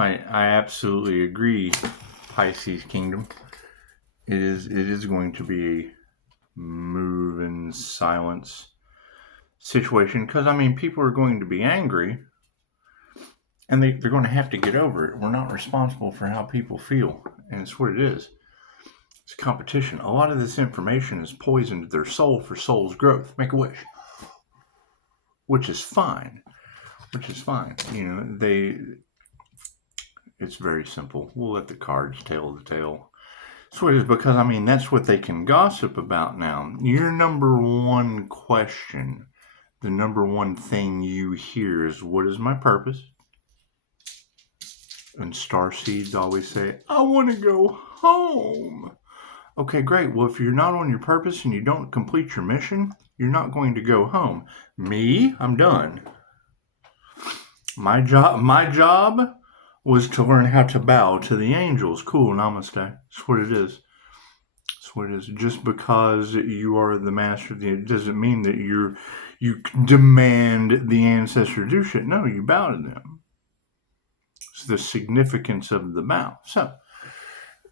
I absolutely agree, Pisces Kingdom. It is going to be a move in silence situation, because I mean people are going to be angry and they're going to have to get over it. We're not responsible for how people feel, and it's what it is. It's competition. A lot of this information is poisoned their soul for soul's growth. Make a wish. Which is fine. You know, it's very simple. We'll let the cards tell the tale. So it is, because I mean that's what they can gossip about now. Your number one question, the number one thing you hear is, what is my purpose? And starseeds always say, I want to go home. Okay, great. Well, if you're not on your purpose and you don't complete your mission, you're not going to go home. Me, I'm done. My job was to learn how to bow to the angels. Cool, namaste. That's what it is. That's what it is. Just because you are the master, it doesn't mean that you demand the ancestor do shit. No, you bow to them. It's the significance of the bow. So,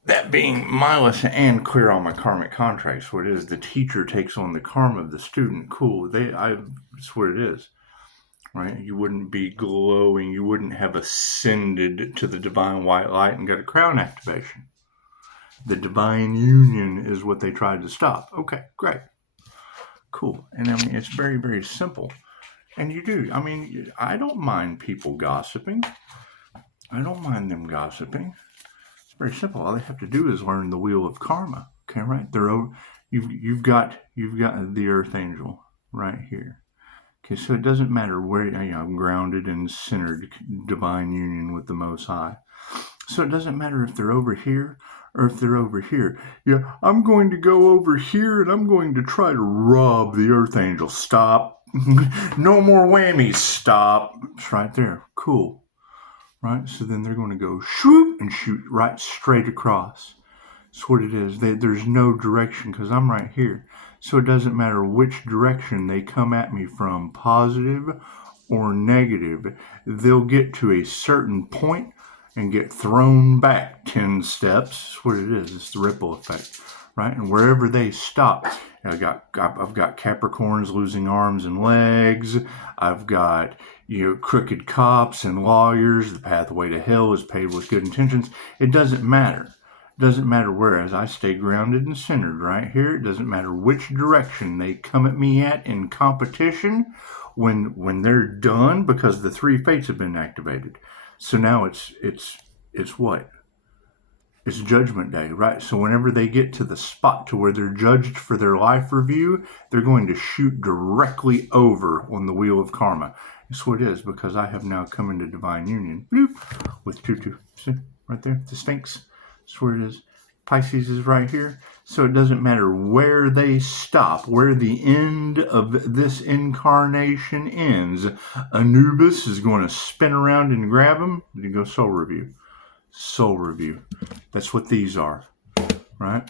that being my lesson and clear all my karmic contracts, what it is, the teacher takes on the karma of the student. Cool. That's what it is. Right? You wouldn't be glowing. You wouldn't have ascended to the divine white light and got a crown activation. The divine union is what they tried to stop. Okay, great. Cool. And I mean, it's very, very simple. And you do. I mean, I don't mind people gossiping. I don't mind them gossiping. It's very simple. All they have to do is learn the wheel of karma. Okay, right? You've got the earth angel right here. Okay, so it doesn't matter where, I'm grounded and centered, divine union with the Most High. So it doesn't matter if they're over here or if they're over here. Yeah, I'm going to go over here and I'm going to try to rob the earth angel. Stop. No more whammies. Stop. It's right there. Cool. Right? So then they're going to go shoot and shoot right straight across. That's what it is. There's no direction because I'm right here. So it doesn't matter which direction they come at me from, positive or negative. They'll get to a certain point and get thrown back 10 steps. That's what it is. It's the ripple effect, right? And wherever they stop, I've got Capricorns losing arms and legs. I've got crooked cops and lawyers. The pathway to hell is paved with good intentions. It doesn't matter. Doesn't matter where, as I stay grounded and centered right here. It doesn't matter which direction they come at me at in competition when they're done, because the 3 fates have been activated. So now it's what? It's judgment day, right? So whenever they get to the spot to where they're judged for their life review, they're going to shoot directly over on the wheel of karma. That's what it is, because I have now come into divine union. Bloop, with Tutu. See, right there, the Sphinx. That's where it is. Pisces is right here. So it doesn't matter where they stop, where the end of this incarnation ends. Anubis is going to spin around and grab them. You go soul review. Soul review. That's what these are, right?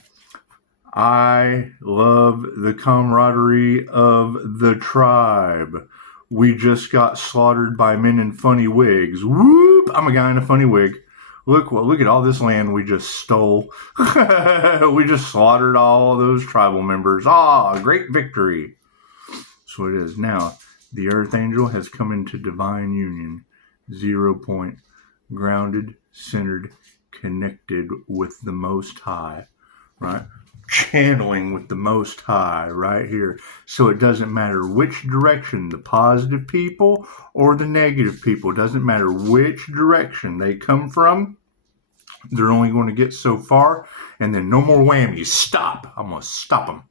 I love the camaraderie of the tribe. We just got slaughtered by men in funny wigs. Whoop! I'm a guy in a funny wig. Look at all this land we just stole. We just slaughtered all those tribal members. Great victory. That's what it is. Now, the earth angel has come into divine union. 0 point. Grounded, centered, connected with the Most High. Right? Channeling with the Most High right here. So it doesn't matter which direction, the positive people or the negative people. It doesn't matter which direction they come from. They're only going to get so far, and then no more whammies. Stop. I'm going to stop them.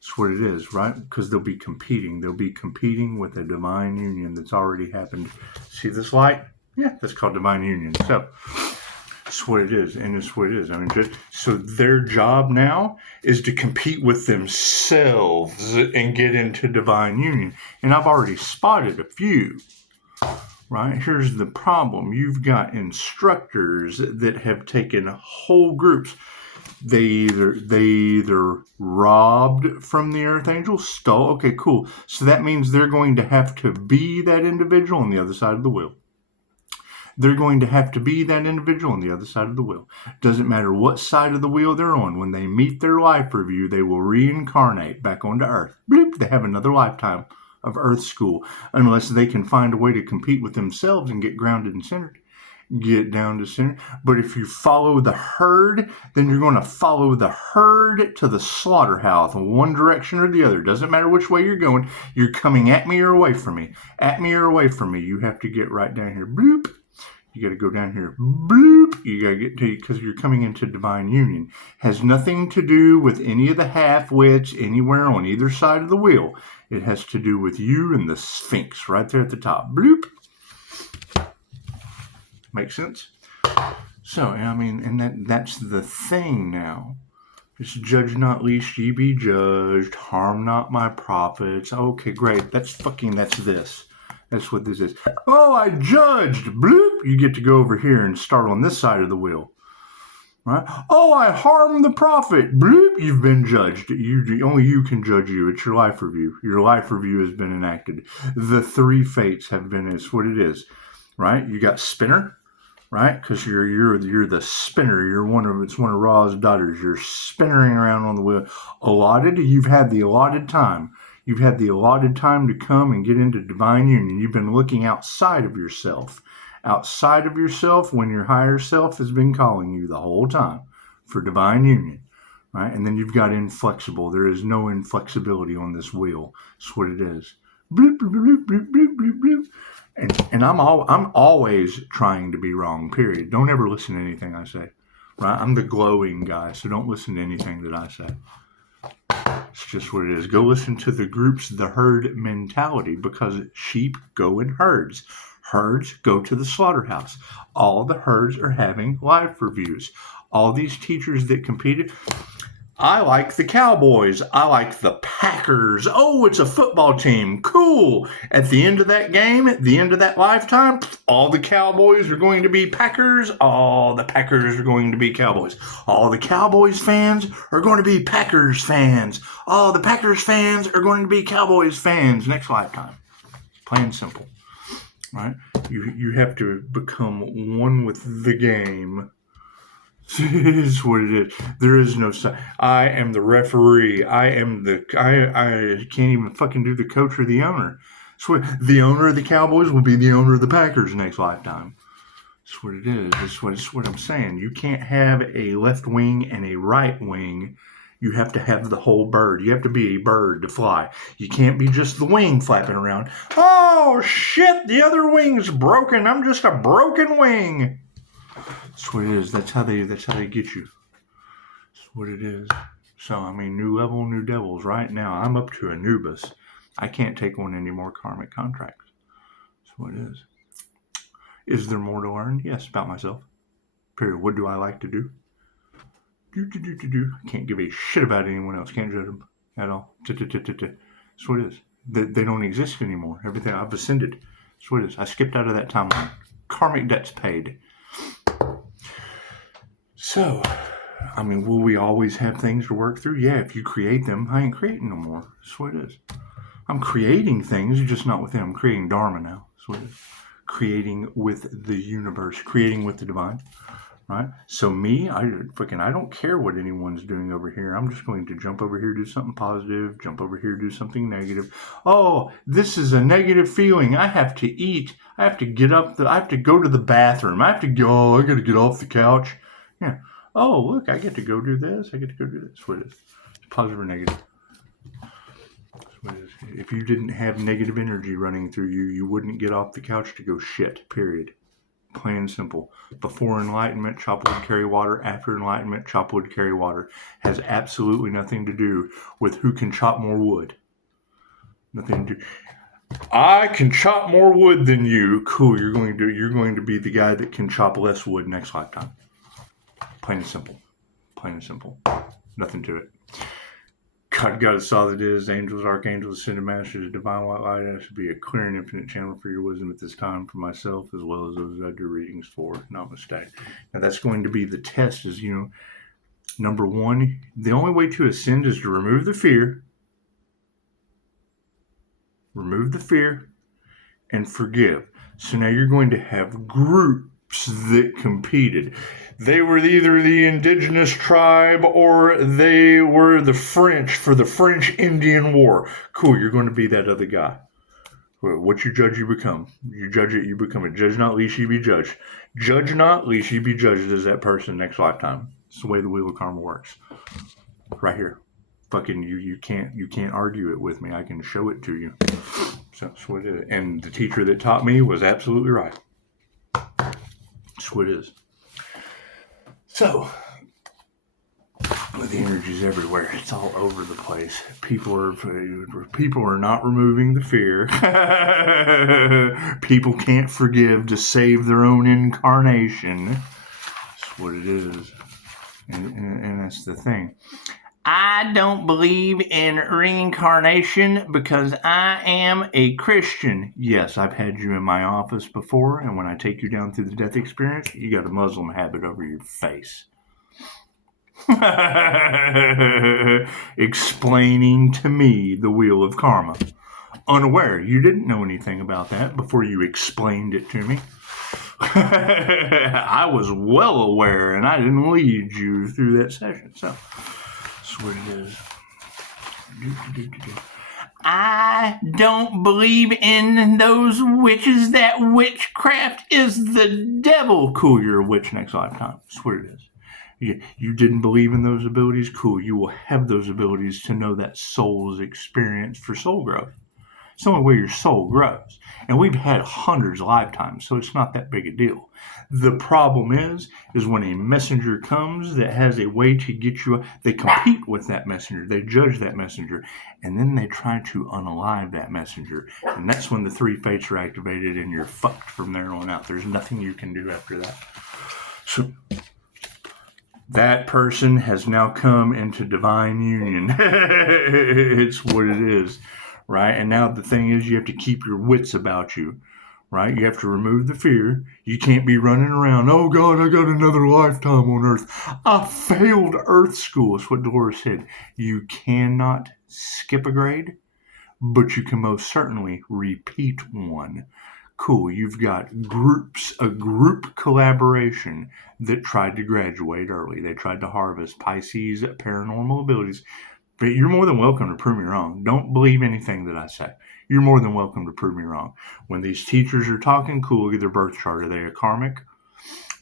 That's what it is, right? Because they'll be competing. They'll be competing with a divine union that's already happened. See this light? Yeah, that's called divine union. So that's what it is, and it's what it is. I mean, so their job now is to compete with themselves and get into divine union. And I've already spotted a few. Right? Here's the problem. You've got instructors that have taken whole groups. They either robbed from the earth angel, stole. Okay, cool. So that means they're going to have to be that individual on the other side of the wheel. They're going to have to be that individual on the other side of the wheel. Doesn't matter what side of the wheel they're on. When they meet their life review, they will reincarnate back onto Earth. Bloop, they have another lifetime of Earth school, unless they can find a way to compete with themselves and get grounded and centered. Get down to center. But if you follow the herd, then you're going to follow the herd to the slaughterhouse in one direction or the other. Doesn't matter which way you're going. You're coming at me or away from me. At me or away from me. You have to get right down here. Bloop. You got to go down here. Bloop. You got to get to, because you're coming into divine union. Has nothing to do with any of the half-wits anywhere on either side of the wheel. It has to do with you and the Sphinx right there at the top. Bloop. Make sense? So, I mean, and that's the thing now. It's judge not lest ye be judged. Harm not my prophets. Okay, great. That's this. That's what this is. Oh, I judged. Bloop. You get to go over here and start on this side of the wheel. Right? Oh, I harmed the prophet. Bloop. You've been judged. Only you can judge you. It's your life review. Your life review has been enacted. The three fates have been, it's what it is. Right? You got spinner. Right, because you're the spinner. You're one of Ra's daughters. You're spinnering around on the wheel. Allotted. You've had the allotted time. You've had the allotted time to come and get into divine union. You've been looking outside of yourself. Outside of yourself when your higher self has been calling you the whole time for divine union. Right, and then you've got inflexible. There is no inflexibility on this wheel. That's what it is. Bloop, bloop, bloop, bloop, bloop, bloop, bloop. And I'm always trying to be wrong, period. Don't ever listen to anything I say, right? I'm the glowing guy, so don't listen to anything that I say. It's just what it is. Go listen to the groups, the herd mentality, because sheep go in herds. Herds go to the slaughterhouse. All the herds are having life reviews. All these teachers that competed... I like the Cowboys. I like the Packers. Oh, it's a football team. Cool. At the end of that game, at the end of that lifetime, all the Cowboys are going to be Packers. All the Packers are going to be Cowboys. All the Cowboys fans are going to be Packers fans. All the Packers fans are going to be Cowboys fans next lifetime. Plain and simple. Right? You have to become one with the game. It is what it is. There is no side. I am the referee. I can't even fucking do the coach or the owner. So the owner of the Cowboys will be the owner of the Packers next lifetime. That's what it is. That's what I'm saying. You can't have a left wing and a right wing. You have to have the whole bird. You have to be a bird to fly. You can't be just the wing flapping around. Oh shit! The other wing's broken. I'm just a broken wing. That's what it is. That's how they get you. That's what it is. So, I mean, new level, new devils. Right now, I'm up to Anubis. I can't take on any more karmic contracts. That's what it is. Is there more to learn? Yes, about myself. Period. What do I like to do? I can't give a shit about anyone else. Can't judge them at all. That's what it is. They don't exist anymore. Everything, I've ascended. That's what it is. I skipped out of that timeline. Karmic debts paid. So, I mean, will we always have things to work through? Yeah, if you create them, I ain't creating no more. That's what it is. I'm creating things, just not with them. I'm creating Dharma now. That's what it is. Creating with the universe, creating with the divine. Right? So me, I don't care what anyone's doing over here. I'm just going to jump over here, do something positive, jump over here, do something negative. Oh, this is a negative feeling. I have to eat. I have to get up. I have to go to the bathroom. I got to get off the couch. Yeah. Oh, look, I get to go do this. I get to go do this. That's what it is. It's positive or negative. That's what it is. If you didn't have negative energy running through you, you wouldn't get off the couch to go shit, period. Plain and simple. Before enlightenment, chop wood, carry water. After enlightenment, chop wood, carry water. Has absolutely nothing to do with who can chop more wood. Nothing to do. I can chop more wood than you. Cool. You're going to be the guy that can chop less wood next lifetime. Plain and simple. Plain and simple. Nothing to it. God, Goddess, all that is, angels, archangels, ascended masters, divine white light. I should be a clear and infinite channel for your wisdom at this time for myself as well as those I do readings for. Namaste. Now that's going to be the test is, number one, the only way to ascend is to remove the fear. Remove the fear and forgive. So now you're going to have group that competed. They were either the indigenous tribe or they were the French for the French Indian War. Cool, you're going to be that other guy. What you judge, you become. You judge it, you become it. Judge not, lest ye be judged. Judge not, lest ye be judged as that person next lifetime. It's the way the wheel of karma works. Right here. Fucking you can't argue it with me. I can show it to you. So that's what it is. And the teacher that taught me was absolutely right. That's what it is. So the energy's everywhere. It's all over the place. People are not removing the fear. People can't forgive to save their own incarnation. That's what it is. And that's the thing. I don't believe in reincarnation because I am a Christian. Yes, I've had you in my office before, and when I take you down through the death experience, you got a Muslim habit over your face. Explaining to me the wheel of karma. Unaware. You didn't know anything about that before you explained it to me. I was well aware, and I didn't lead you through that session. So that's what it is. I don't believe in those witches. That witchcraft is the devil. Cool, you're a witch next lifetime. That's what it is. You didn't believe in those abilities? Cool, you will have those abilities to know that soul's experience for soul growth. It's the only way your soul grows. And we've had hundreds of lifetimes, so it's not that big a deal. The problem is when a messenger comes that has a way to get you, they compete with that messenger, they judge that messenger, and then they try to unalive that messenger. And that's when the three fates are activated and you're fucked from there on out. There's nothing you can do after that. So that person has now come into divine union. It's what it is, right? And now the thing is, you have to keep your wits about you, right? You have to remove the fear. You can't be running around, oh God, I got another lifetime on Earth. I failed Earth school. That's what Dolores said. You cannot skip a grade, but you can most certainly repeat one. Cool, you've got a group collaboration that tried to graduate early. They tried to harvest Pisces paranormal abilities. But you're more than welcome to prove me wrong. Don't believe anything that I say. You're more than welcome to prove me wrong. When these teachers are talking, cool, look at their birth chart. Are they a karmic?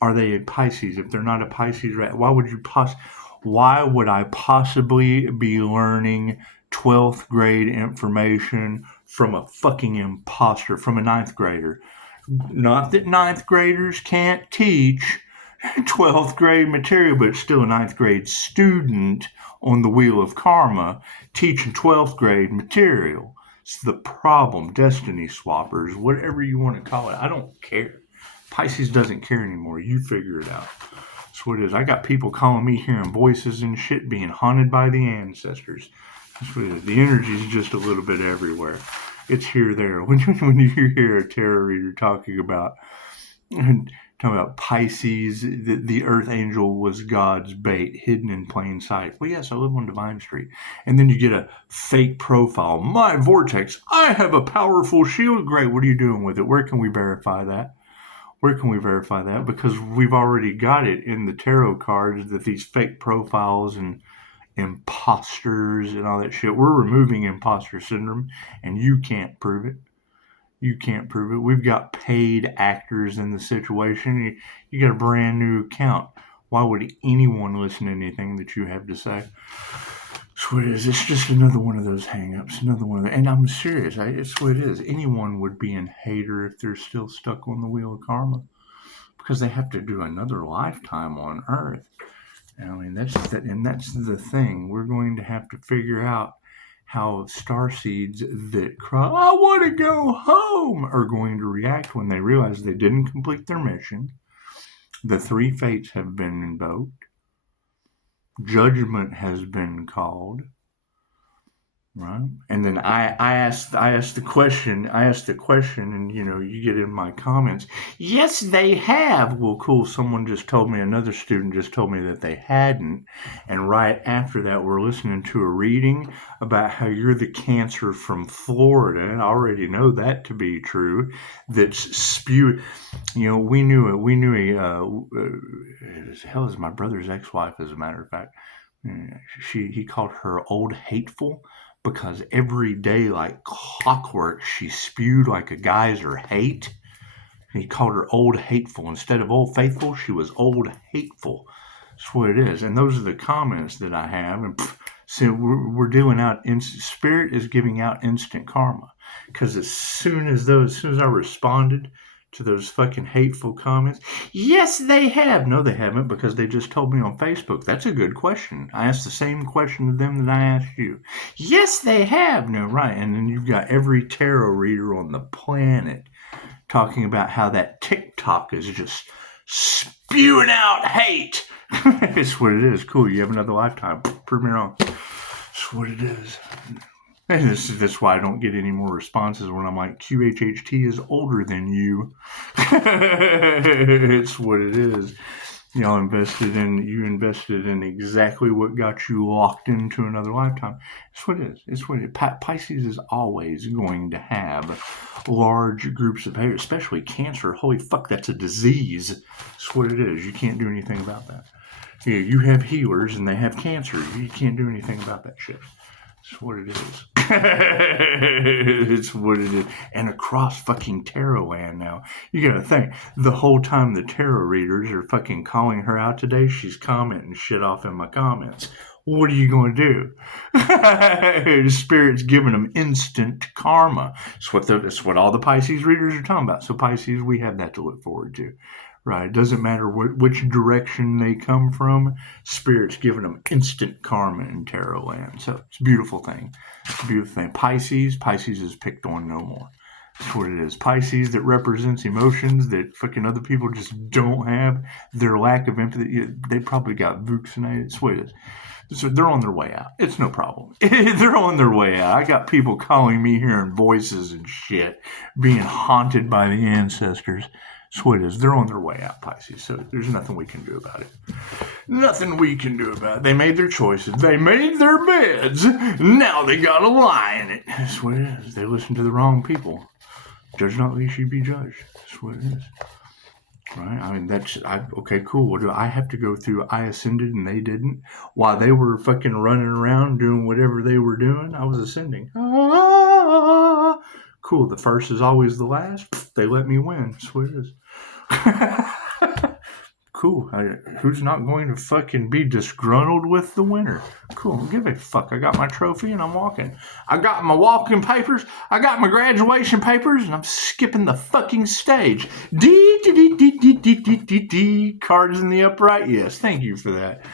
Are they a Pisces? If they're not a Pisces, why would I possibly be learning 12th grade information from a fucking imposter, from a 9th grader? Not that 9th graders can't teach 12th grade material, but it's still a 9th grade student on the wheel of karma teaching 12th grade material. It's the problem. Destiny swappers, whatever you want to call it. I don't care. Pisces doesn't care anymore. You figure it out. That's what it is. I got people calling me, hearing voices and shit, being haunted by the ancestors. That's what it is. The energy is just a little bit everywhere. It's here, there. When you hear a tarot reader talking about Pisces, the Earth Angel was God's bait, hidden in plain sight. Well, yes, I live on Divine Street. And then you get a fake profile. My vortex, I have a powerful shield. Great, what are you doing with it? Where can we verify that? Where can we verify that? Because we've already got it in the tarot cards that these fake profiles and imposters and all that shit. We're removing imposter syndrome, and you can't prove it. You can't prove it. We've got paid actors in the situation. You got a brand new account. Why would anyone listen to anything that you have to say? So it is. It's just another one of those hang-ups. Another one of those. And I'm serious. It's what it is. Anyone would be a hater if they're still stuck on the wheel of karma, because they have to do another lifetime on Earth. I mean, that's the thing. We're going to have to figure out how starseeds that cry, I want to go home, are going to react when they realize they didn't complete their mission. The three fates have been invoked. Judgment has been called. Right. And then I asked the question, and you get in my comments, yes, they have. Well, cool. Someone just told me, another student just told me that they hadn't. And right after that, we're listening to a reading about how you're the Cancer from Florida. And I already know that to be true. That's spewed. We knew it. We knew hell is my brother's ex-wife, as a matter of fact. He called her old hateful because every day, like clockwork, she spewed like a geyser hate. He called her old hateful. Instead of old faithful, she was old hateful. That's what it is. And those are the comments that I have. And so we're dealing out, spirit is giving out instant karma. Because as soon as I responded to those fucking hateful comments, yes, they have. No, they haven't, because they just told me on Facebook. That's a good question. I asked the same question to them that I asked you. Yes, they have. No, right. And then you've got every tarot reader on the planet talking about how that TicTok is just spewing out hate. It's what it is. Cool. You have another lifetime. Prove me wrong. It's what it is. And this why I don't get any more responses when I'm like, QHHT is older than you. It's what it is. You invested in exactly what got you locked into another lifetime. It's what it is. It's what it is. Pisces is always going to have large groups of haters, especially Cancer. Holy fuck, that's a disease. It's what it is. You can't do anything about that. Yeah, you have healers and they have cancer. You can't do anything about that shit. It's what it is. It's what it is. And across fucking tarot land now. You gotta think, the whole time the tarot readers are fucking calling her out today, she's commenting shit off in my comments. What are you going to do? Spirit's giving them instant karma. It's what all the Pisces readers are talking about. So Pisces, we have that to look forward to. Right. It doesn't matter which direction they come from. Spirit's giving them instant karma in tarot land. So it's a beautiful thing. It's a beautiful thing. Pisces is picked on no more. That's what it is. Pisces that represents emotions that fucking other people just don't have. Their lack of empathy. They probably got vaccinated. That's what it is. So they're on their way out. It's no problem. They're on their way out. I got people calling me, hearing voices and shit, being haunted by the ancestors. That's what it is. They're on their way out, Pisces. So there's nothing we can do about it. Nothing we can do about it. They made their choices. They made their beds. Now they gotta lie in it. That's what it is. They listened to the wrong people. Judge not, lest you be judged. That's what it is. Right? I mean, okay, cool. What do I have to go through? I ascended and they didn't. While they were fucking running around doing whatever they were doing, I was ascending. Cool. The first is always the last. They let me win. That's what it is. Cool. Who's not going to fucking be disgruntled with the winner? Cool. Don't give a fuck. I got my trophy and I'm walking. I got my walking papers. I got my graduation papers and I'm skipping the fucking stage. D. Cards in the upright. Yes. Thank you for that.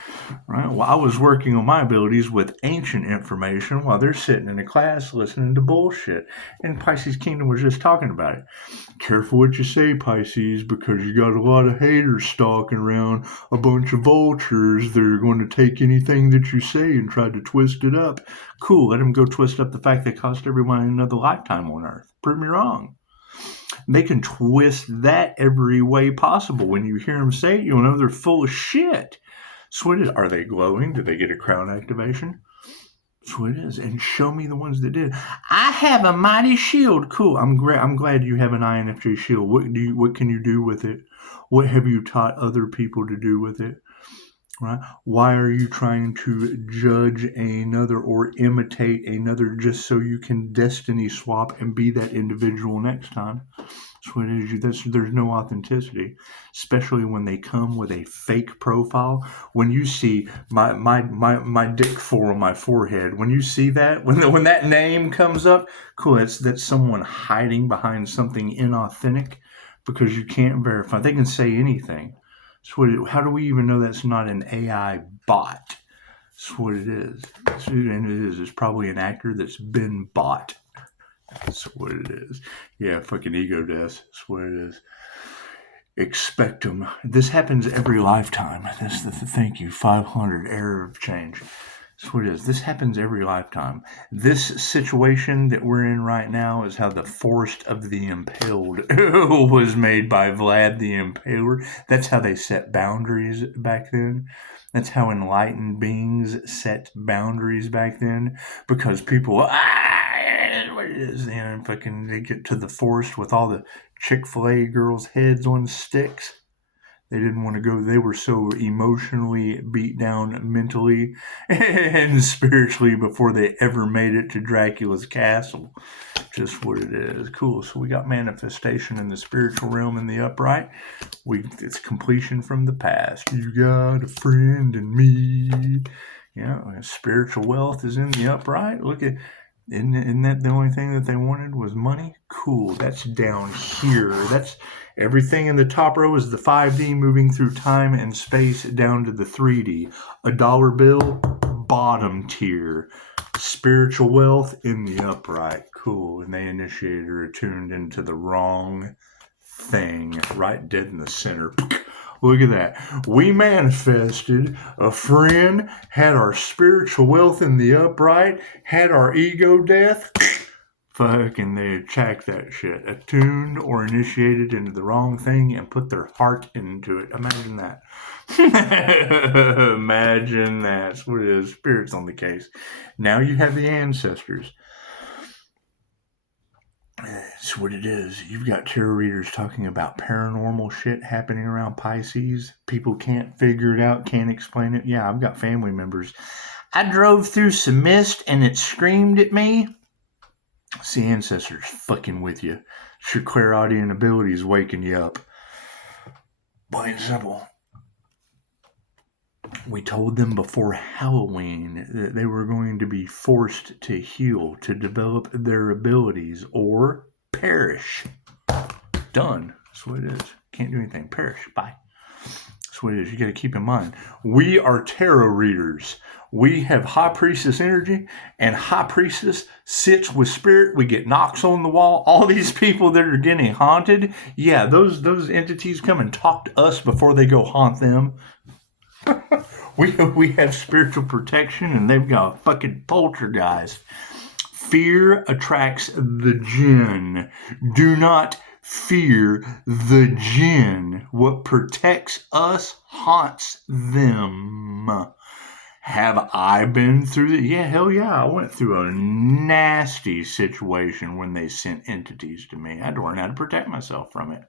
Right. Well, I was working on my abilities with ancient information while they're sitting in a class listening to bullshit. And Pisces Kingdom was just talking about it. Careful what you say, Pisces, because you got a lot of haters stalking around, a bunch of vultures that are going to take anything that you say and try to twist it up. Cool, let them go twist up the fact they cost everyone another lifetime on Earth. Prove me wrong. They can twist that every way possible. When you hear them say it, you'll know they're full of shit. So what is, are they glowing? Did they get a crown activation? That's what it is. And show me the ones that did. I have a mighty shield. Cool. I'm glad you have an INFJ shield. What can you do with it? What have you taught other people to do with it? Right? Why are you trying to judge another or imitate another just so you can destiny swap and be that individual next time? That's what it is. There's no authenticity, especially when they come with a fake profile. When you see my dick 4 on my forehead, when you see that, when that name comes up, cool, that's someone hiding behind something inauthentic because you can't verify. They can say anything. How do we even know that's not an AI bot? That's what it is. And it is. It's probably an actor that's been bought. That's what it is. Yeah, fucking ego death. That's what it is. Expect them. This happens every lifetime. Thank you. 500 error of change. That's what it is. This happens every lifetime. This situation that we're in right now is how the Forest of the Impaled was made by Vlad the Impaler. That's how they set boundaries back then. That's how enlightened beings set boundaries back then. Because people, what it is, and fucking they get to the forest with all the Chick-fil-A girls' heads on sticks. They didn't want to go. They were so emotionally beat down mentally and spiritually before they ever made it to Dracula's castle. Just what it is. Cool. So we got manifestation in the spiritual realm in the upright. It's completion from the past. You got a friend in me. Yeah, spiritual wealth is in the upright. Look at, isn't that the only thing that they wanted was money? Cool. That's down here. That's everything in the top row is the 5D moving through time and space down to the 3D. A dollar bill, bottom tier. Spiritual wealth in the upright. Cool. And they initiated or attuned into the wrong thing. Right dead in the center. Look at that. We manifested a friend, had our spiritual wealth in the upright, had our ego death. Fucking they attacked that shit. Attuned or initiated into the wrong thing and put their heart into it. Imagine that. Imagine that. That's what it is. Spirit's on the case. Now you have the ancestors. That's what it is. You've got tarot readers talking about paranormal shit happening around Pisces. People can't figure it out, can't explain it. Yeah, I've got family members. I drove through some mist and it screamed at me. It's the ancestors fucking with you. It's your clairaudient abilities waking you up. Plain and simple. We told them before Halloween that they were going to be forced to heal, to develop their abilities, or perish. Done. That's what it is. Can't do anything. Perish. Bye. That's what it is. You got to keep in mind. We are tarot readers. We have High Priestess energy, and High Priestess sits with spirit. We get knocks on the wall. All these people that are getting haunted, yeah, those entities come and talk to us before they go haunt them. We have spiritual protection, and they've got a fucking poltergeist. Fear attracts the jinn. Do not fear the jinn. What protects us haunts them. Have I been through that? Yeah, hell yeah. I went through a nasty situation when they sent entities to me. I had to learn how to protect myself from it.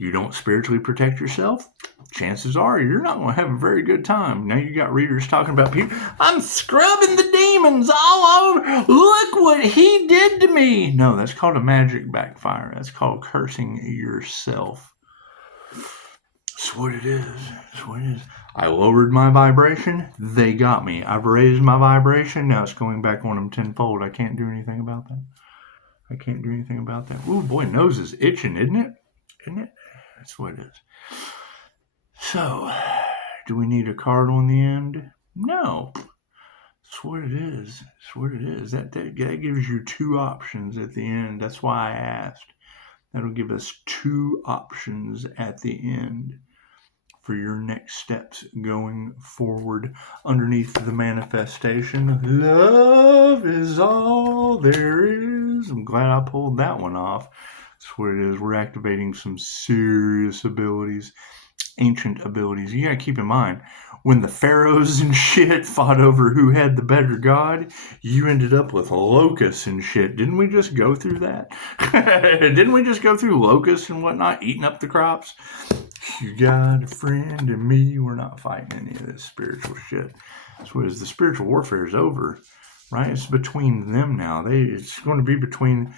You don't spiritually protect yourself, chances are you're not going to have a very good time. Now you got readers talking about people. I'm scrubbing the demons all over. Look what he did to me. No, that's called a magic backfire. That's called cursing yourself. That's what it is. That's what it is. I lowered my vibration. They got me. I've raised my vibration. Now it's going back on them tenfold. I can't do anything about that. I can't do anything about that. Ooh, boy, nose is itching, isn't it? Isn't it? That's what it is. So, do we need a card on the end? No. That's what it is. That's what it is. That gives you two options at the end. That's why I asked. That'll give us two options at the end for your next steps going forward underneath the manifestation. Love is all there is. I'm glad I pulled that one off. That's what it is. We're activating some serious abilities, ancient abilities. You got to keep in mind, when the pharaohs and shit fought over who had the better god, you ended up with locusts and shit. Didn't we just go through that? Didn't we just go through locusts and whatnot, eating up the crops? You got a friend in me. We're not fighting any of this spiritual shit. That's what it is. The spiritual warfare is over, right? It's between them now. It's going to be between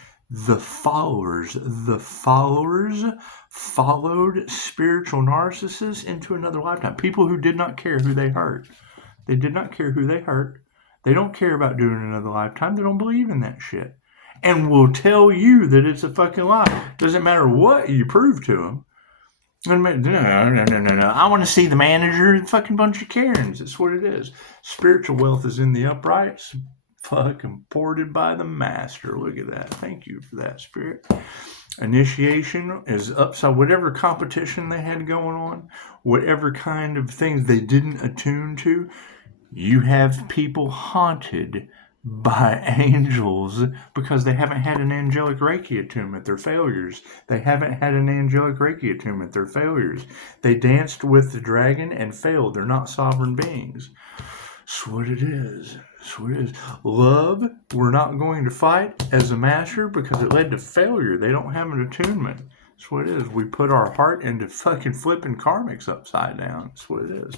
the followers. The followers followed spiritual narcissists into another lifetime. People who did not care who they hurt. They did not care who they hurt. They don't care about doing another lifetime. They don't believe in that shit. And will tell you that it's a fucking lie. Doesn't matter what you prove to them. No. I want to see the manager. Fucking bunch of Karens. That's what it is. Spiritual wealth is in the uprights. Fucking ported by the master. Look at that. Thank you for that, spirit. Initiation is upside. Whatever competition they had going on, whatever kind of things they didn't attune to, You have people haunted by angels because they haven't had an angelic Reiki attunement. They're failures. They haven't had an angelic Reiki attunement. They're failures. They danced with the dragon and failed. They're not sovereign beings. That's what it is. That's what it is. Love, we're not going to fight as a master because it led to failure. They don't have an attunement. That's what it is. We put our heart into fucking flipping karmics upside down. That's what it is.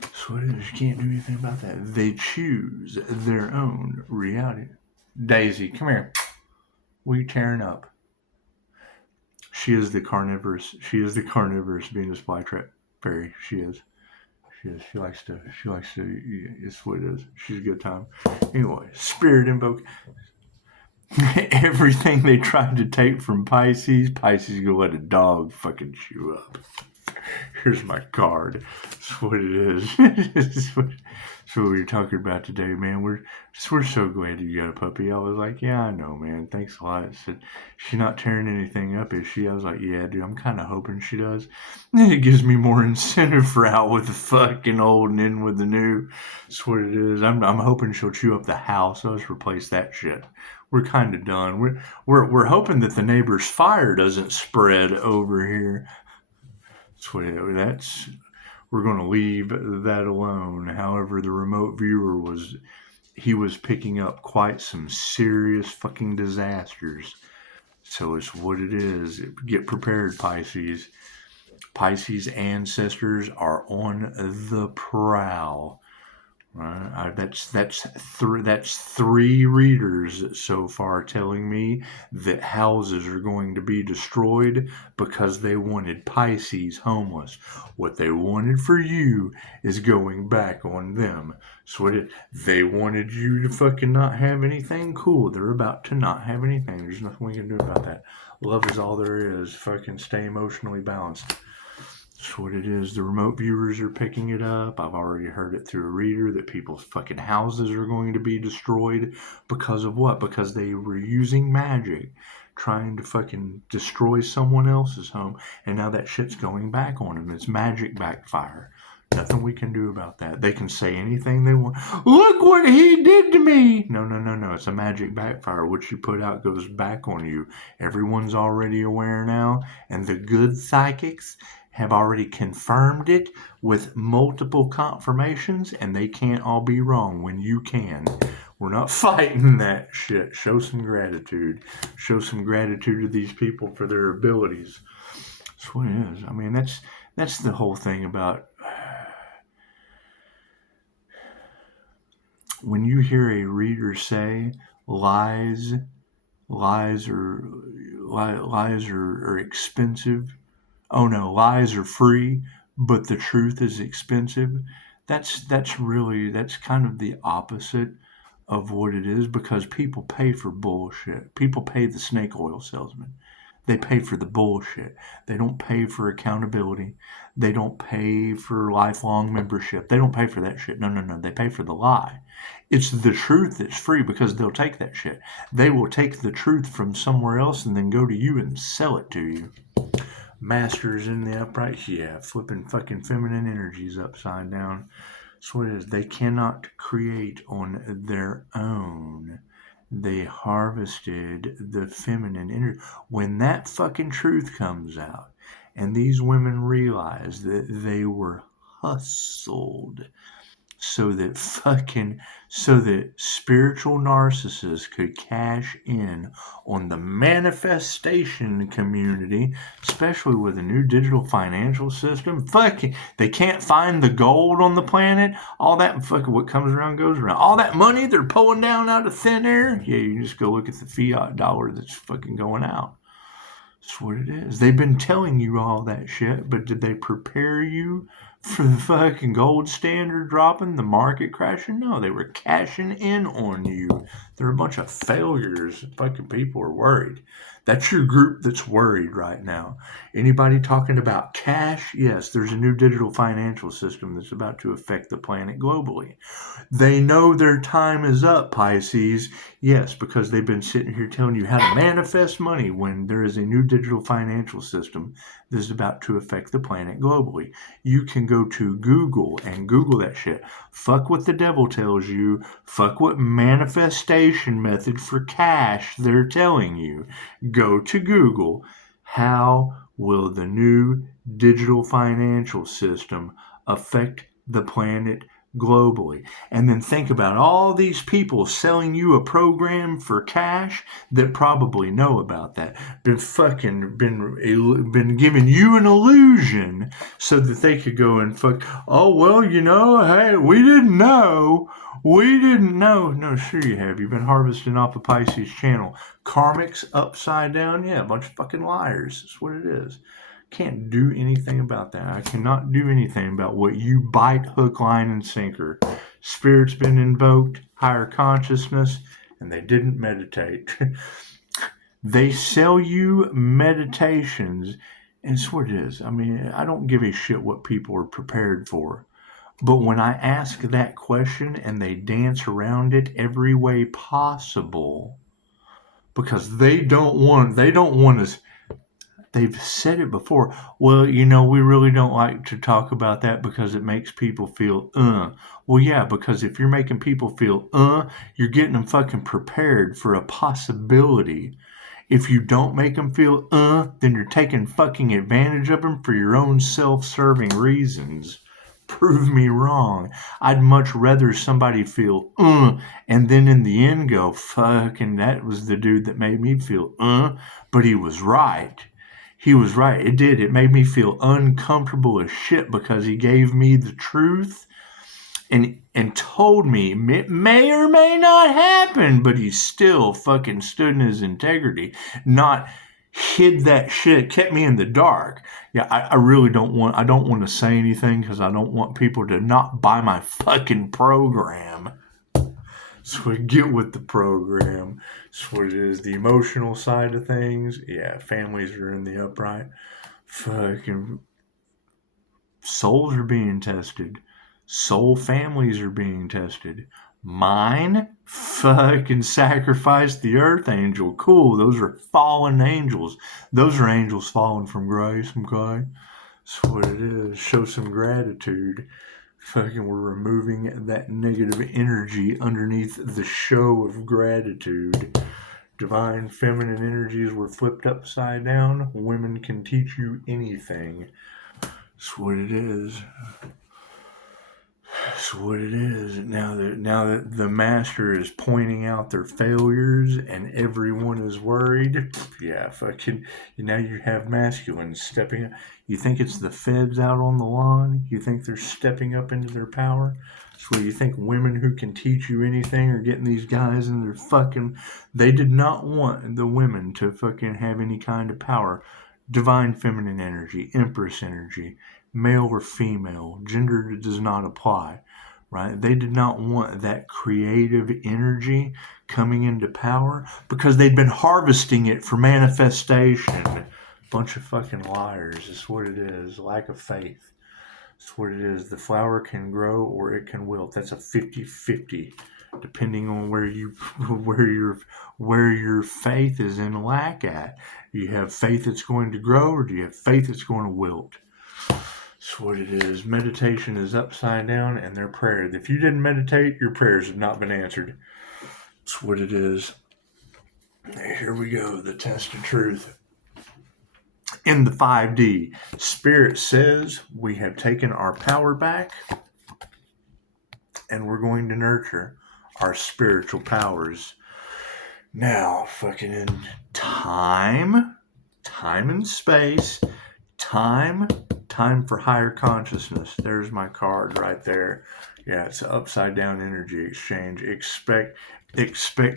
That's what it is. You can't do anything about that. They choose their own reality. Daisy, come here. What are you tearing up? She is the carnivorous Venus flytrap fairy. She is. She likes to, it's what it is. She's a good time. Anyway, spirit invoke. Everything they tried to take from Pisces go let a dog fucking chew up. Here's my card. That's what it is. That's what we're talking about today, man. We're so glad you got a puppy. I was like, yeah, I know, man. Thanks a lot. I said, she's not tearing anything up, is she? I was like, yeah, dude. I'm kind of hoping she does. And it gives me more incentive for out with the fucking old and in with the new. That's what it is. I'm hoping she'll chew up the house. Let's replace that shit. We're kind of done. We're hoping that the neighbor's fire doesn't spread over here. We're going to leave that alone. However, the remote viewer was picking up quite some serious fucking disasters. So it's what it is. Get prepared, Pisces. Pisces ancestors are on the prowl. Right? That's three readers so far telling me that houses are going to be destroyed because they wanted Pisces homeless. What they wanted for you is going back on them. So they wanted you to fucking not have anything. Cool. They're about to not have anything. There's nothing we can do about that. Love is all there is. Fucking stay emotionally balanced. That's what it is. The remote viewers are picking it up. I've already heard it through a reader that people's fucking houses are going to be destroyed because of what? Because they were using magic trying to fucking destroy someone else's home, and now that shit's going back on them. It's magic backfire. Nothing we can do about that. They can say anything they want. Look what he did to me. No. It's a magic backfire. What you put out goes back on you. Everyone's already aware now, and the good psychics have already confirmed it with multiple confirmations, and they can't all be wrong when you can. We're not fighting that shit. Show some gratitude. Show some gratitude to these people for their abilities. That's what it is. I mean, that's the whole thing about when you hear a reader say lies are expensive. Oh no, lies are free, but the truth is expensive. That's kind of the opposite of what it is, because people pay for bullshit. People pay the snake oil salesman. They pay for the bullshit. They don't pay for accountability. They don't pay for lifelong membership. They don't pay for that shit. No. They pay for the lie. It's the truth that's free because they'll take that shit. They will take the truth from somewhere else and then go to you and sell it to you. Masters in the upright, yeah, flipping fucking feminine energies upside down. That's what it is. They cannot create on their own. They harvested the feminine energy. When that fucking truth comes out, and these women realize that they were hustled so that spiritual narcissists could cash in on the manifestation community, especially with a new digital financial system. They can't find the gold on the planet. All that fucking what comes around goes around. All that money they're pulling down out of thin air. Yeah, you just go look at the fiat dollar that's fucking going out. That's what it is. They've been telling you all that shit, but did they prepare you for the fucking gold standard dropping, the market crashing? No, they were cashing in on you. They're a bunch of failures. Fucking people are worried. That's your group that's worried right now. Anybody talking about cash? Yes, there's a new digital financial system that's about to affect the planet globally. They know their time is up, Pisces. Yes, because they've been sitting here telling you how to manifest money when there is a new digital financial system that is about to affect the planet globally. You can go to Google and Google that shit. Fuck what the devil tells you. Fuck what manifestation method for cash they're telling you. Go to Google. How will the new digital financial system affect the planet globally? And then think about all these people selling you a program for cash that probably know about that. Been giving you an illusion so that they could go and fuck. Oh well, hey, we didn't know. We didn't know. No, sure you have. You've been harvesting off of Pisces channel. Karmics upside down. Yeah, a bunch of fucking liars. That's what it is. Can't do anything about that. I cannot do anything about what you bite, hook, line, and sinker. Spirit's been invoked, higher consciousness, and they didn't meditate. They sell you meditations, and it's what it is. I mean, I don't give a shit what people are prepared for. But when I ask that question and they dance around it every way possible, because they don't want us. They've said it before. Well, we really don't like to talk about that because it makes people feel, Well, yeah, because if you're making people feel, you're getting them fucking prepared for a possibility. If you don't make them feel, then you're taking fucking advantage of them for your own self-serving reasons. Prove me wrong. I'd much rather somebody feel, and then in the end go, fucking, that was the dude that made me feel, but he was right. He was right. It did. It made me feel uncomfortable as shit because he gave me the truth and told me it may or may not happen, but he still fucking stood in his integrity, not hid that shit, kept me in the dark. Yeah, I really don't want to say anything because I don't want people to not buy my fucking program. So we get with the program. That's what it is. The emotional side of things. Yeah, families are in the upright. Fucking souls are being tested. Soul families are being tested. Mine fucking sacrificed the earth angel. Cool. Those are fallen angels. Those are angels falling from grace. Okay. That's what it is. Show some gratitude. Fucking we're removing that negative energy underneath the show of gratitude. Divine feminine energies were flipped upside down. Women can teach you anything. That's what it is. That's what it is. Now that the master is pointing out their failures and everyone is worried, yeah, fucking, now you have masculines stepping up. You think it's the feds out on the lawn? You think they're stepping up into their power? So you think women who can teach you anything are getting these guys in their fucking... They did not want the women to fucking have any kind of power. Divine feminine energy, empress energy, male or female, gender does not apply, right? They did not want that creative energy coming into power because they'd been harvesting it for manifestation. Bunch of fucking liars is what it is. Lack of faith. That's what it is. The flower can grow or it can wilt. That's a 50-50, depending on where your faith is in lack at. Do you have faith that's going to grow or do you have faith that's going to wilt? That's what it is. Meditation is upside down and their prayer. If you didn't meditate, your prayers have not been answered. That's what it is. Here we go. The test of truth. In the 5D, Spirit says we have taken our power back and we're going to nurture our spiritual powers. Now, fucking in time and space, time for higher consciousness. There's my card right there. Yeah, it's an upside down energy exchange. Expect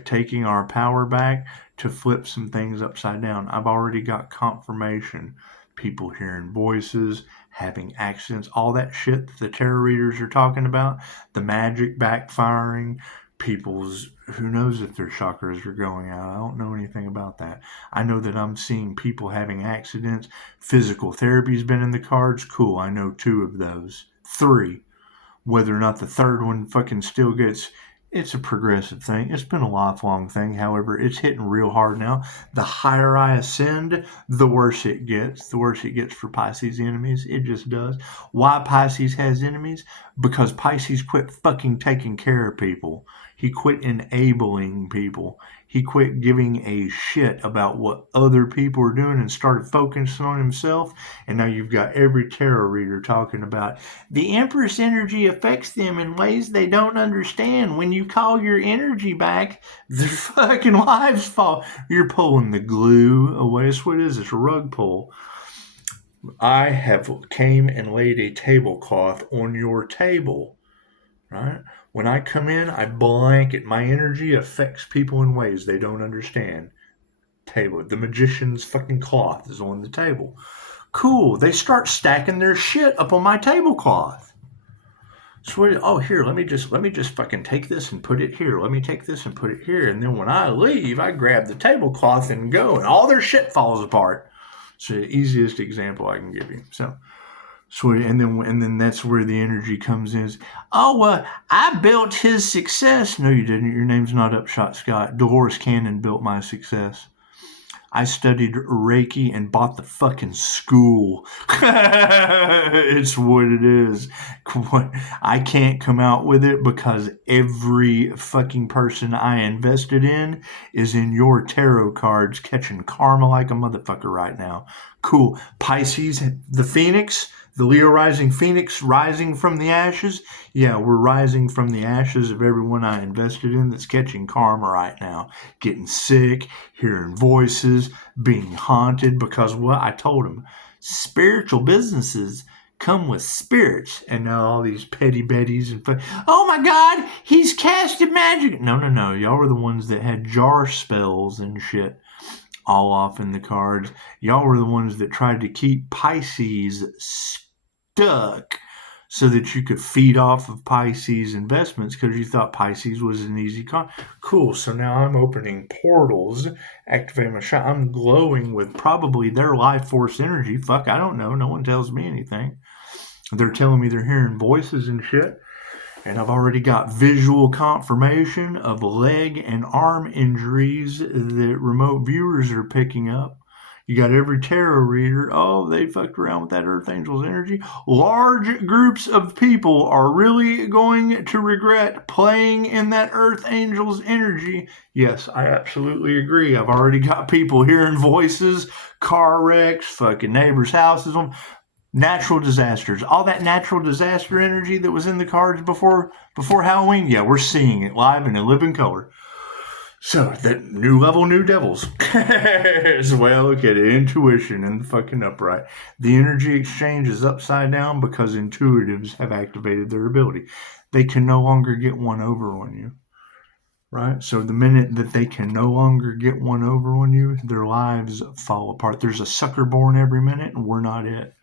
taking our power back to flip some things upside down. I've already got confirmation. People hearing voices, having accidents, all that shit that the tarot readers are talking about, the magic backfiring, who knows if their chakras are going out. I don't know anything about that. I know that I'm seeing people having accidents. Physical therapy's been in the cards. Cool, I know 2 of those. 3. Whether or not the third one fucking still gets, it's a progressive thing. It's been a lifelong thing. However, it's hitting real hard now. The higher I ascend, the worse it gets. The worse it gets for Pisces enemies. It just does. Why Pisces has enemies? Because Pisces quit fucking taking care of people. He quit enabling people. He quit giving a shit about what other people are doing and started focusing on himself. And now you've got every tarot reader talking about the Empress energy affects them in ways they don't understand. When you call your energy back, their fucking lives fall. You're pulling the glue away. That's what it is. It's a rug pull. I have came and laid a tablecloth on your table. Right? When I come in, I blanket. My energy affects people in ways they don't understand. Table. The magician's fucking cloth is on the table. Cool. They start stacking their shit up on my tablecloth. So here, let me just fucking take this and put it here. Let me take this and put it here. And then when I leave, I grab the tablecloth and go, and all their shit falls apart. It's the easiest example I can give you. So and then that's where the energy comes in. I built his success. No, you didn't. Your name's not Upshotscott. Dolores Cannon built my success. I studied Reiki and bought the fucking school. It's what it is. I can't come out with it because every fucking person I invested in is in your tarot cards catching karma like a motherfucker right now. Cool. Pisces, the Phoenix, the Leo rising Phoenix rising from the ashes. Yeah, we're rising from the ashes of everyone I invested in that's catching karma right now. Getting sick, hearing voices, being haunted because what I told them. Spiritual businesses come with spirits. And now all these petty betties and oh my God, he's casted magic. No. Y'all were the ones that had jar spells and shit all off in the cards. Y'all were the ones that tried to keep Pisces stuck so that you could feed off of Pisces investments because you thought Pisces was an easy Cool. So now I'm opening portals, activating my shot. I'm glowing with probably their life force energy. Fuck, I don't know. No one tells me anything. They're telling me they're hearing voices and shit. And I've already got visual confirmation of leg and arm injuries that remote viewers are picking up. You got every tarot reader. Oh, they fucked around with that Earth Angel's energy. Large groups of people are really going to regret playing in that Earth Angel's energy. Yes, I absolutely agree. I've already got people hearing voices, car wrecks, fucking neighbors' houses. Natural disasters, all that natural disaster energy that was in the cards before Halloween. Yeah, we're seeing it live and in living color. So that new level, new devils. As well, look at it. Intuition and fucking upright. The energy exchange is upside down because intuitives have activated their ability. They can no longer get one over on you. Right? So the minute that they can no longer get one over on you, their lives fall apart. There's a sucker born every minute, and we're not it.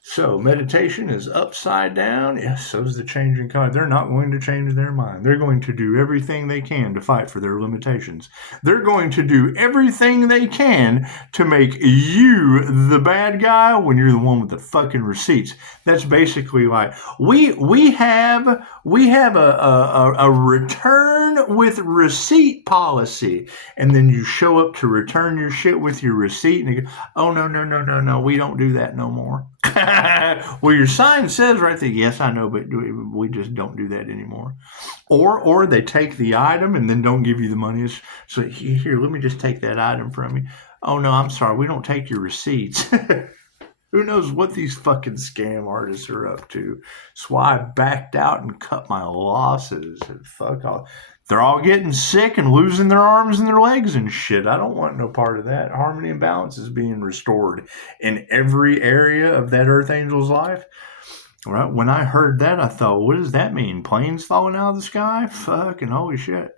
So meditation is upside down. Yes, so is the changing card. They're not going to change their mind. They're going to do everything they can to fight for their limitations. They're going to do everything they can to make you the bad guy when you're the one with the fucking receipts. That's basically like we have a return with receipt policy, and then you show up to return your shit with your receipt, and you go, oh no, we don't do that no more. Well, your sign says right there, yes, I know, but we just don't do that anymore. Or they take the item and then don't give you the money. So here, let me just take that item from you. Oh no, I'm sorry, we don't take your receipts. Who knows what these fucking scam artists are up to? That's why I backed out and cut my losses. And fuck off. They're all getting sick and losing their arms and their legs and shit. I don't want no part of that. Harmony and balance is being restored in every area of that Earth Angel's life. Right? When I heard that, I thought, what does that mean? Planes falling out of the sky? Fucking holy shit.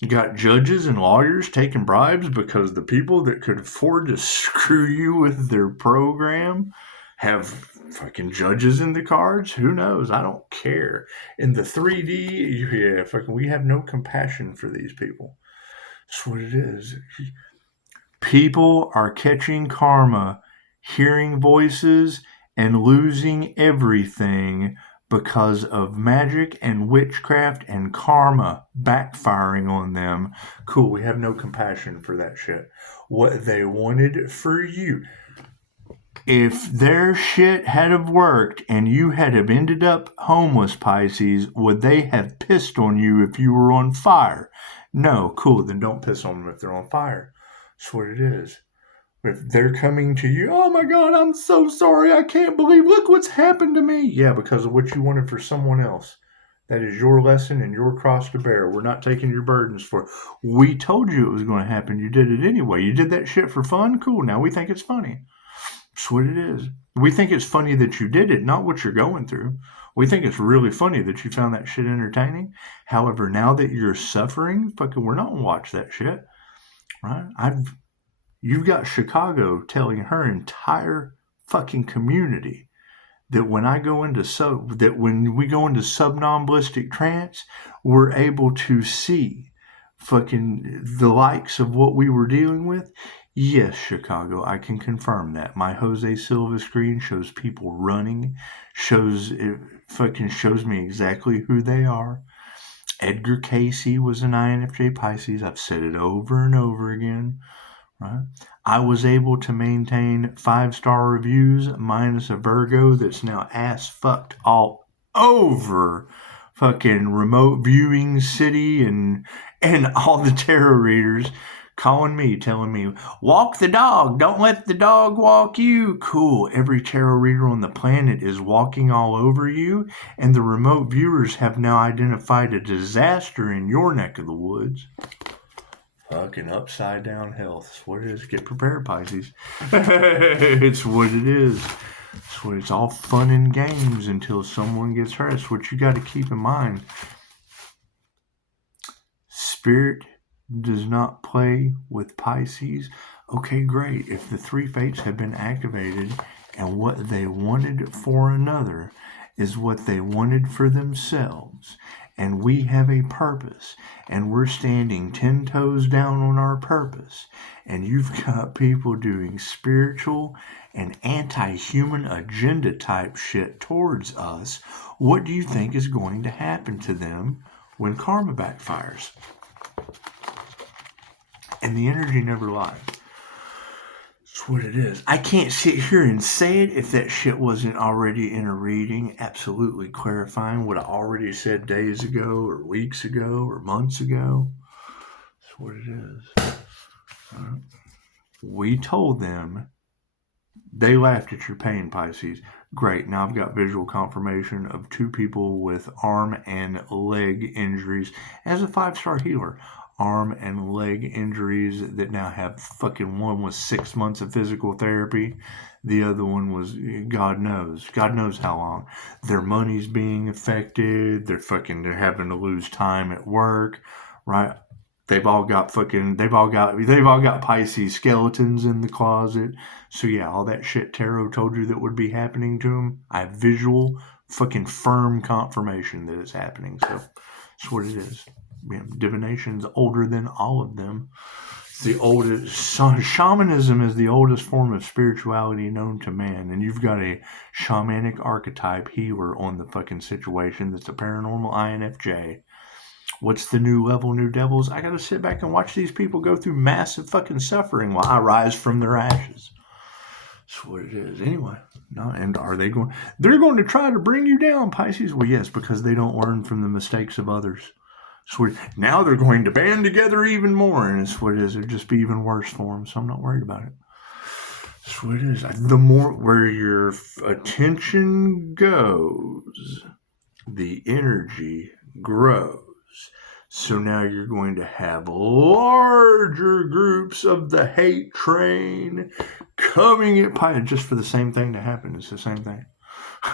You got judges and lawyers taking bribes because the people that could afford to screw you with their program have fucking judges in the cards. Who knows? I don't care. In the 3D, yeah, fucking, we have no compassion for these people. That's what it is. People are catching karma, hearing voices, and losing everything because of magic and witchcraft and karma backfiring on them. Cool, we have no compassion for that shit. What they wanted for you. If their shit had have worked and you had have ended up homeless, Pisces, would they have pissed on you if you were on fire? No, cool, then don't piss on them if they're on fire. That's what it is. If they're coming to you, oh my God, I'm so sorry, I can't believe, look what's happened to me. Yeah, because of what you wanted for someone else. That is your lesson and your cross to bear. We're not taking your burdens for. We told you it was going to happen. You did it anyway. You did that shit for fun? Cool, now we think it's funny. That's what it is. We think it's funny that you did it, not what you're going through. We think it's really funny that you found that shit entertaining. However, now that you're suffering, fucking, we're not going to watch that shit. Right? You've got Chicago telling her entire fucking community that when we go into subnomalistic trance, we're able to see fucking the likes of what we were dealing with. Yes, Chicago, I can confirm that. My Jose Silva screen shows people running, it fucking shows me exactly who they are. Edgar Casey was an INFJ Pisces. I've said it over and over again. Right? I was able to maintain 5-star reviews minus a Virgo that's now ass fucked all over fucking remote viewing city and all the tarot readers calling me, telling me, walk the dog, don't let the dog walk you. Cool, every tarot reader on the planet is walking all over you, and the remote viewers have now identified a disaster in your neck of the woods. Fucking upside down health. That's what it is. Get prepared, Pisces. It's what it is. It's all fun and games until someone gets hurt. That's what you got to keep in mind. Spirit does not play with Pisces. Okay, great. If the 3 fates have been activated and what they wanted for another is what they wanted for themselves, and we have a purpose, and we're standing 10 toes down on our purpose, and you've got people doing spiritual and anti-human agenda type shit towards us, what do you think is going to happen to them when karma backfires? And the energy never lies. That's what it is. I can't sit here and say it if that shit wasn't already in a reading, absolutely clarifying what I already said days ago or weeks ago or months ago. That's what it is. We told them, they laughed at your pain, Pisces. Great, now I've got visual confirmation of 2 people with arm and leg injuries as a 5-star healer. Arm and leg injuries that now have fucking, one was 6 months of physical therapy. The other one was, God knows how long. Their money's being affected. They're having to lose time at work, right? They've all got Pisces skeletons in the closet. So yeah, all that shit tarot told you that would be happening to them. I have visual, fucking firm confirmation that it's happening. So that's what it is. Yeah, divination's older than all of them. It's the oldest. Shamanism is the oldest form of spirituality known to man, and you've got a shamanic archetype healer on the fucking situation that's a paranormal INFJ. What's the new level, new devils? I gotta sit back and watch these people go through massive fucking suffering while I rise from their ashes. That's what it is. Anyway, no, and are they going? They're going to try to bring you down, Pisces. Well, yes, because they don't learn from the mistakes of others. Now they're going to band together even more, and it's what it is. It'll just be even worse for them, so I'm not worried about it. That's what it is. The more where your attention goes, the energy grows. So now you're going to have larger groups of the hate train coming at just for the same thing to happen. It's the same thing.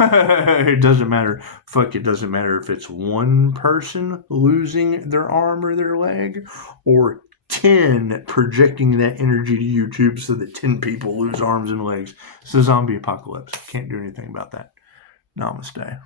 It doesn't matter. It doesn't matter if it's one person losing their arm or their leg or 10 projecting that energy to YouTube so that 10 people lose arms and legs. It's a zombie apocalypse. Can't do anything about that. Namaste.